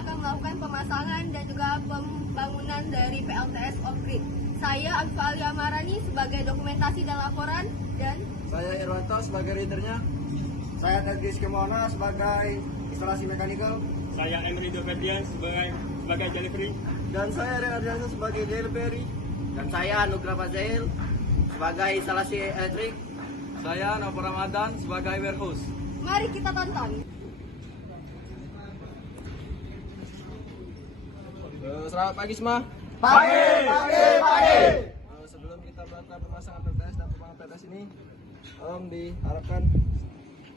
akan melakukan pemasangan dan juga pembangunan dari PLTS off-grid. Saya Alia Marani sebagai dokumentasi dan laporan, dan saya Irwanto sebagai readernya. Saya Teddy Skemona sebagai instalasi mekanikal. Saya Emrido Ferdian sebagai delivery. Dan saya Renardianto sebagai delivery. Dan saya Nugra Fazail sebagai instalasi elektrik. Saya Nova Ramadan sebagai warehouse. mari kita tonton. Selamat pagi semua. Pagi. Sebelum kita melakukan pemasangan PLTS dan pembangunan PLTS ini, diharapkan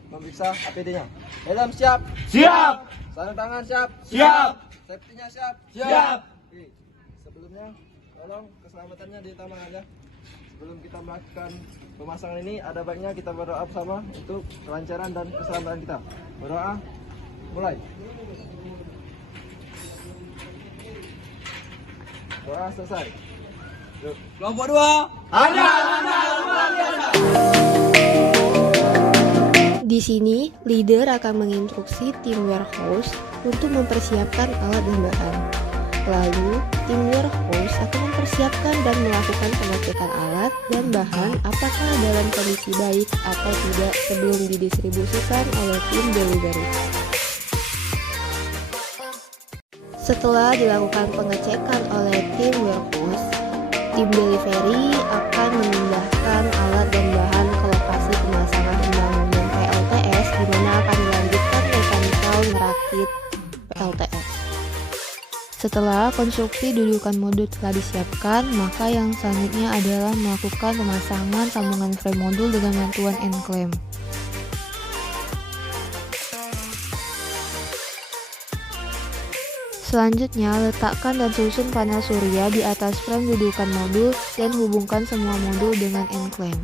memeriksa APD-nya. Helm siap? Siap. Sarung tangan siap? Siap. Safety-nya siap? Siap. Oke. Sebelumnya, tolong keselamatannya ditambahkan aja. Sebelum kita melakukan pemasangan ini, ada baiknya kita berdoa bersama untuk kelancaran dan keselamatan kita. Berdoa, mulai. Doa selesai. Yuk. Kelompok 2. Di sini, leader akan menginstruksi tim warehouse untuk mempersiapkan alat dan bahan. Lalu, tim warehouse akan mempersiapkan dan melakukan pengecekan alat dan bahan apakah dalam kondisi baik atau tidak sebelum didistribusikan oleh tim delivery. Setelah dilakukan pengecekan oleh tim warehouse, tim delivery akan memindahkan alat dan bahan ke lokasi pemasangan pembangunan PLTS di mana akan dilanjutkan mekanikal merakit PLTS. Setelah konstruksi dudukan modul telah disiapkan, maka yang selanjutnya adalah melakukan pemasangan sambungan frame modul dengan bantuan end clamp. Selanjutnya, letakkan dan susun panel surya di atas frame dudukan modul dan hubungkan semua modul dengan end clamp.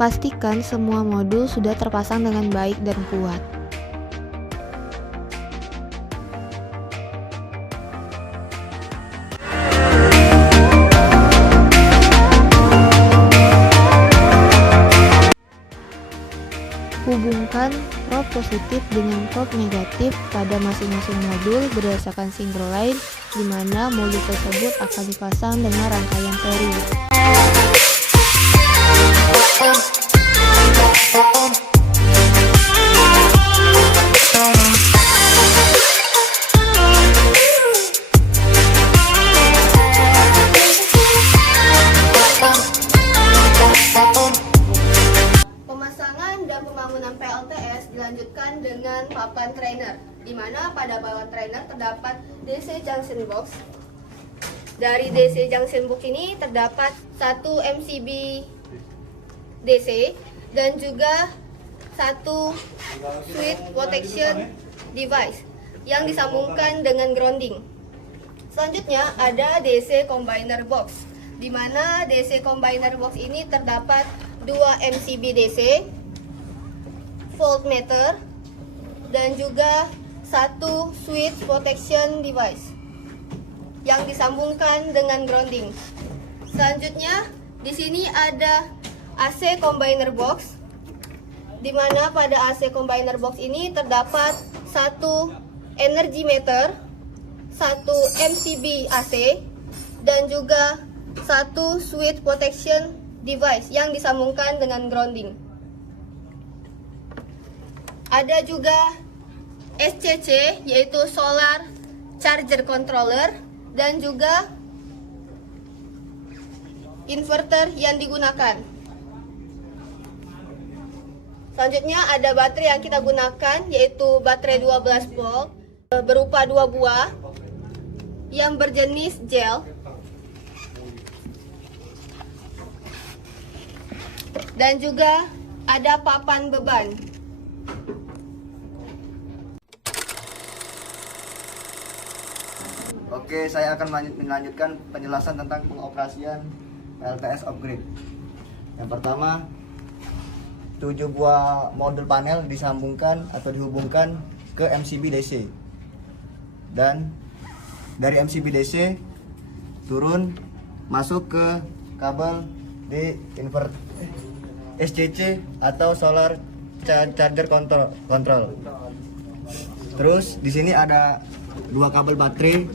Pastikan semua modul sudah terpasang dengan baik dan kuat. Hubungkan probe positif dengan probe negatif pada masing-masing modul berdasarkan single line, di mana modul tersebut akan dipasang dengan rangkaian seri. Pemasangan dan pembangunan PLTS dilanjutkan dengan papan trainer, di mana pada papan trainer terdapat DC junction box. Dari DC junction box ini terdapat satu MCB DC dan juga satu switch protection device yang disambungkan dengan grounding. Selanjutnya ada DC combiner box, di mana DC combiner box ini terdapat 2 MCB DC, voltmeter, dan juga satu switch protection device yang disambungkan dengan grounding. Selanjutnya di sini ada AC combiner box, di mana pada AC combiner box ini terdapat satu energy meter, satu MCB AC, dan juga satu switch protection device yang disambungkan dengan grounding. Ada juga SCC, yaitu solar charger controller, dan juga inverter yang digunakan. Selanjutnya ada baterai yang kita gunakan, yaitu baterai 12 volt berupa 2 buah yang berjenis gel, dan juga ada papan beban. Oke, saya akan melanjutkan penjelasan tentang pengoperasian PLTS off-grid. Yang pertama, 7 buah modul panel disambungkan atau dihubungkan ke MCB DC. Dan dari MCB DC turun masuk ke kabel di SCC atau solar charger control. Terus di sini ada 2 kabel baterai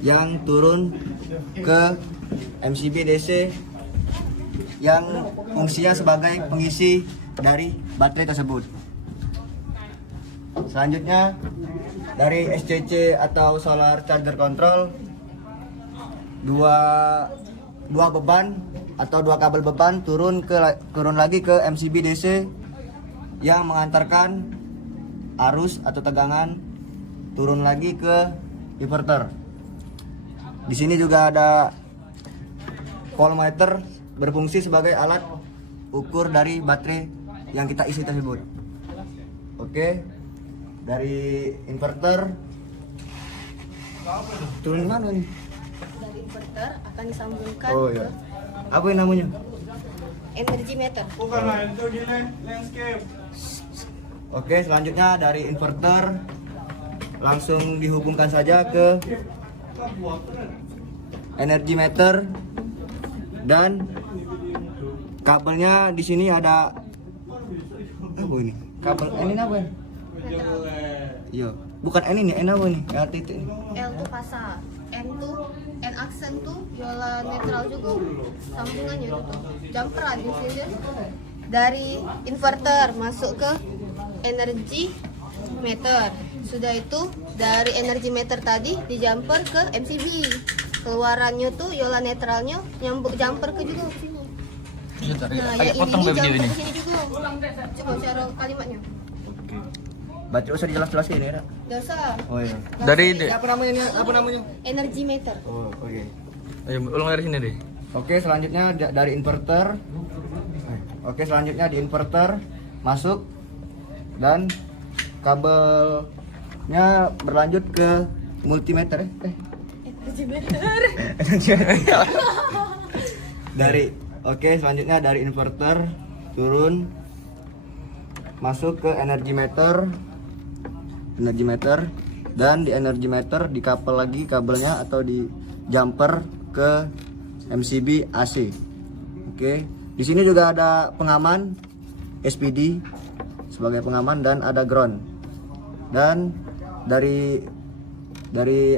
yang turun ke MCB DC yang fungsinya sebagai pengisi dari baterai tersebut. Selanjutnya dari SCC atau solar charger control, dua beban atau 2 kabel beban turun lagi ke MCB DC yang mengantarkan arus atau tegangan turun lagi ke inverter. Di sini juga ada voltmeter berfungsi sebagai alat ukur dari baterai yang kita isi tersebut. Oke, dari inverter turun mana nih? Dari inverter akan disambungkan Oh ke ya, apa yang namanya? energy meter. Oke, selanjutnya dari inverter langsung dihubungkan saja ke energy meter dan kabelnya di sini ada apa ini? Kabel ini apa ya? Iya, bukan ini nih, ini apa nih? Ya, titik ini. L tuh fasa, N aksen tuh yola netral juga. Sambungannya itu tuh. Jumperan di sini. Dari inverter masuk ke energy meter. Sudah itu dari energy meter tadi dijumper ke MCB. Keluarannya tuh yola netralnya nyambung jumper ke juga ke sini. Nah, yang ini jumper ke sini juga. Coba cara kalimatnya. Baca usah dijelas-jelasin ya, Ra? Gak usah. Oh iya. Dari Apa namanya ini? Apa namanya? Energy meter. Oh, oke. Ayo ulang dari sini deh. Oke, selanjutnya dari inverter. Oke, selanjutnya di inverter masuk dan kabelnya berlanjut ke multimeter. Energy meter. Selanjutnya dari inverter turun masuk ke energy meter dan di energy meter dikapel lagi kabelnya atau di jumper ke MCB AC. Oke, di sini juga ada pengaman SPD sebagai pengaman dan ada ground. Dan dari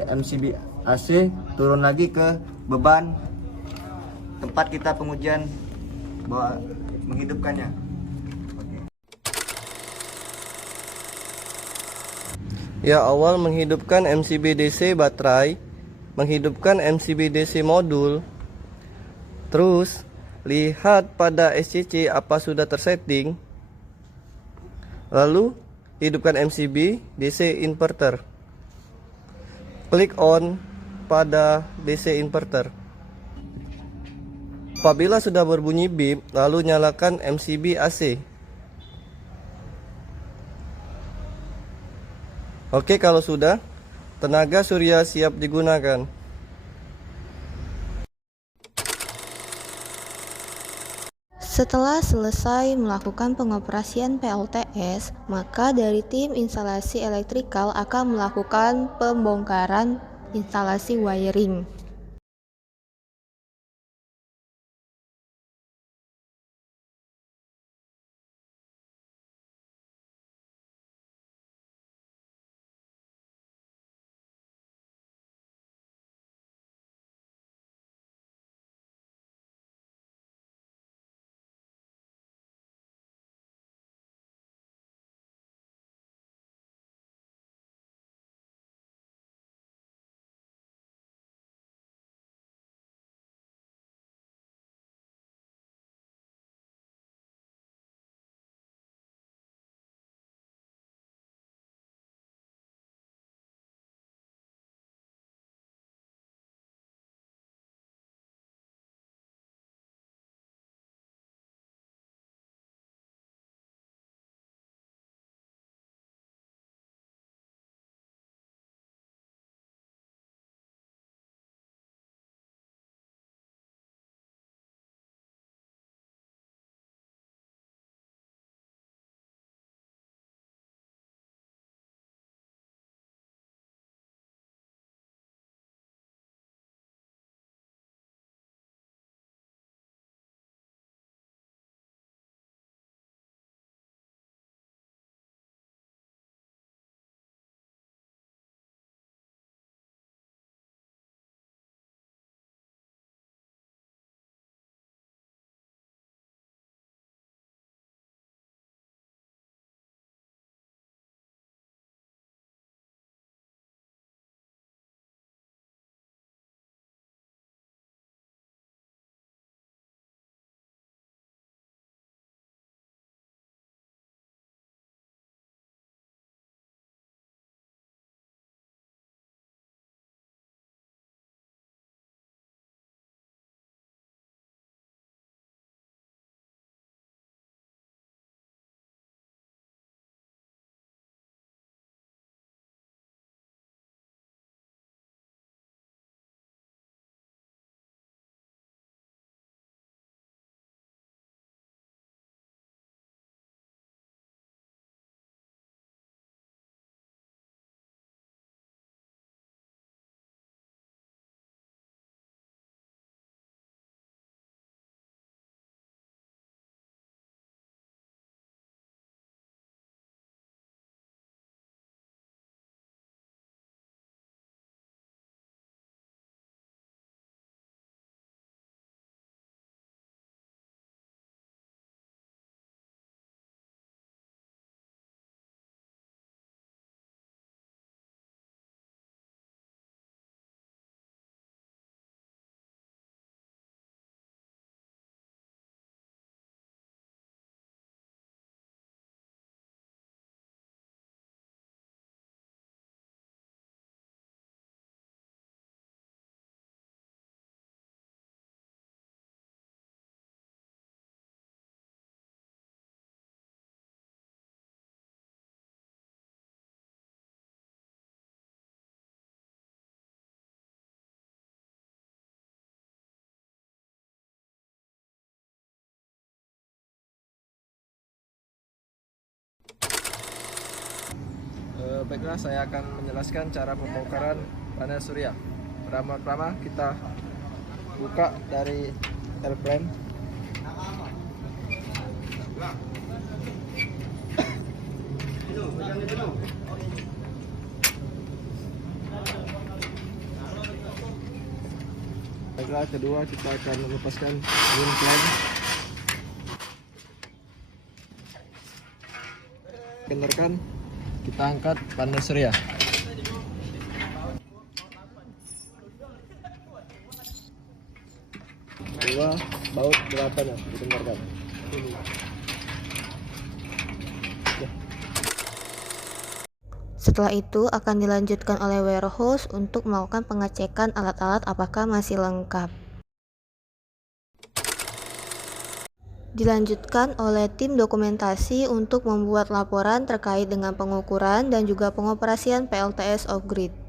MCB AC turun lagi ke beban tempat kita pengujian bahwa menghidupkannya. Ya, awal menghidupkan MCB DC baterai, menghidupkan MCB DC modul, terus lihat pada SCC apa sudah tersetting, lalu hidupkan MCB DC inverter, klik on pada DC inverter. Apabila sudah berbunyi bip, lalu nyalakan MCB AC. Oke, kalau sudah, tenaga surya siap digunakan. Setelah selesai melakukan pengoperasian PLTS, maka dari tim instalasi elektrikal akan melakukan pembongkaran instalasi wiring. Baiklah, saya akan menjelaskan cara pembongkaran panel surya. Pertama-tama kita buka dari L-frame. Baiklah, kedua kita akan melepaskan main plug. Kendarkan, kita angkat panel surya. Dua baut 8 ya, dikendarkan. Setelah itu akan dilanjutkan oleh warehouse untuk melakukan pengecekan alat-alat apakah masih lengkap. Dilanjutkan oleh tim dokumentasi untuk membuat laporan terkait dengan pengukuran dan juga pengoperasian PLTS off-grid.